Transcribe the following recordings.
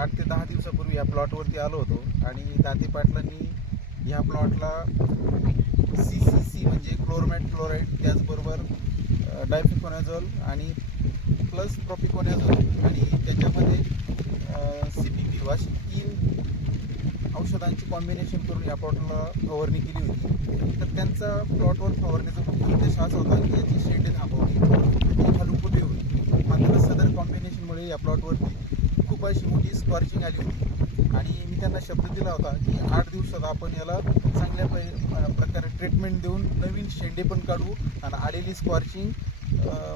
8 ते 10 दिवसापूर्वी या प्लॉटवरती आलो होतो आणि दाते पाटलांनी ह्या प्लॉटला CCC म्हणजे क्लोरमॅट क्लोराईड, त्याचबरोबर डायफिकोनाझोल आणि प्लस प्रोपिकोनाझोल आणि त्याच्यामध्ये CPP अशी 3 औषधांची कॉम्बिनेशन करून या प्लॉटला फवारणी केली होती. तर त्यांचा प्लॉटवर फवारण्याचा मुख्य उद्देश हाच होता की याची शेंडे थांबवणे, ती खालून कुठे होती. मात्र सदर कॉम्बिनेशनमुळे या प्लॉटवरती खूप अशी मोठी स्कॉर्चिंग आली होती आणि मी त्यांना शब्द दिला होता की 8 दिवसात आपण याला चांगल्या प्रकारे ट्रीटमेंट देऊन नवीन शेंडे पण काढू आणि आलेली स्कॉर्चिंग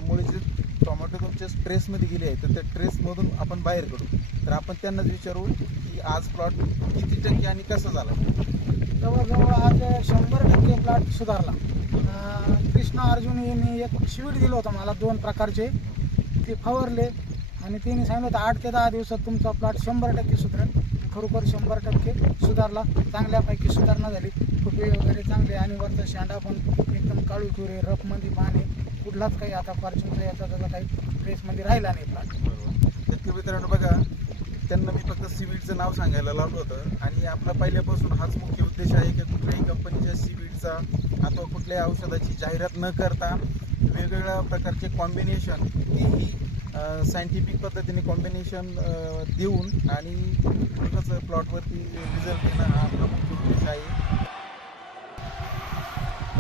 मुळे जे टोमॅटो तुमच्या स्ट्रेसमध्ये गेले आहे तर त्या ट्रेसमधून आपण बाहेर काढू. तर आपण त्यांनाच विचारू की आज प्लॉट किती टक्के आणि कसा झाला. जवळजवळ आज 100% प्लॉट सुधारला. कृष्णा अर्जुन यांनी एक शिवीड दिलं होतं मला 2 प्रकारचे, ते फवारले आणि त्यांनी सांगितलं होतं 8 ते 10 दिवसात तुमचा प्लॉट 100% सुधारेल. खरोखर 100% सुधारला, चांगल्यापैकी सुधारणा झाली. फुटवे वगैरे चांगले आणि वरचा शेंडा पण एकदम काळू कुरे, रफमध्ये पाणी, कुठलाच काही आता फॉर्च्यूनचा याचा त्याचा काही ट्रेसमध्ये राहिला नाही प्लॉट. तर मित्रांनो बघा, त्यांना मी फक्त सीवीडचं नाव सांगायला लावलं होतं आणि आपला पहिल्यापासून हाच मुख्य उद्देश आहे की कुठल्याही कंपनीच्या सीवीडचा अथवा कुठल्याही औषधाची जाहिरात न करता वेगवेगळ्या प्रकारचे कॉम्बिनेशन ही सायंटिफिक पद्धतीने कॉम्बिनेशन देऊन आणि एकच प्लॉटवरती रिझल्ट देणं हा आपला मुख्य उद्देश आहे.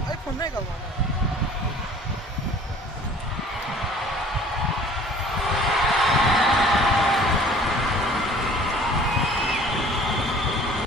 आयफोन नाही का